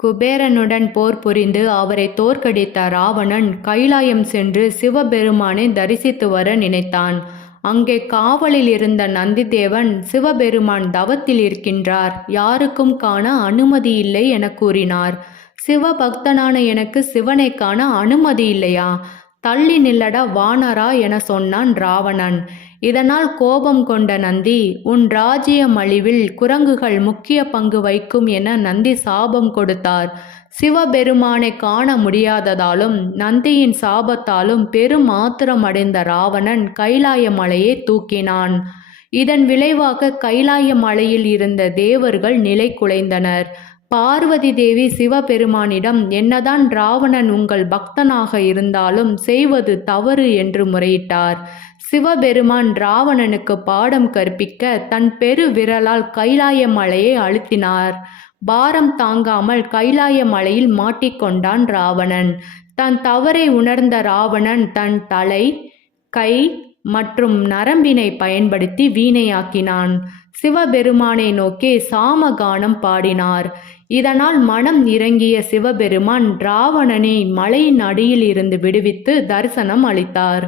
குபேரனுடன் போர் புரிந்து அவரை தோற்கடித்த ராவணன் கைலாயம் சென்று சிவபெருமானை தரிசித்து வர நினைத்தான். அங்கே காவலில் இருந்த நந்திதேவன், சிவபெருமான் தவத்தில் இருக்கின்றார், யாருக்கும் காண அனுமதி இல்லை என கூறினார். சிவபக்தனான எனக்கு சிவனை காண அனுமதி இல்லையா? தள்ளி நில்லடா வானரா என சொன்னான் ராவணன். இதனால் கோபம் கொண்ட நந்தி, உன் ராஜ்யம் அழிவில் குரங்குகள் முக்கிய பங்கு வைக்கும் என நந்தி சாபம் கொடுத்தார். சிவபெருமானை காண முடியாததாலும் நந்தியின் சாபத்தாலும் பெரும் ஆத்திரமடைந்த ராவணன் கைலாய மலையை தூக்கினான். இதன் விளைவாக கைலாய மலையில் இருந்த தேவர்கள் நிலை குலைந்தனர். பார்வதி தேவி சிவபெருமானிடம், என்னதான் ராவணன் உங்கள் பக்தனாக இருந்தாலும் செய்வது தவறு என்று முறையிட்டார். சிவபெருமான் ராவணனுக்கு பாடம் கற்பிக்க தன் பெரு விரலால் கைலாய மலையை அழுத்தினார். பாரம் தாங்காமல் கைலாய மலையில் மாட்டிக்கொண்டான் ராவணன். தன் தவறை உணர்ந்த ராவணன் தன் தலை, கை மற்றும் நரம்பினை பயன்படுத்தி வீணையாக்கினான். சிவபெருமானை நோக்கி சாமகானம் பாடினார். இதனால் மனம் இறங்கிய சிவபெருமான் ராவணனை மலையின் அடியில் இருந்து விடுவித்து தரிசனம் அளித்தார்.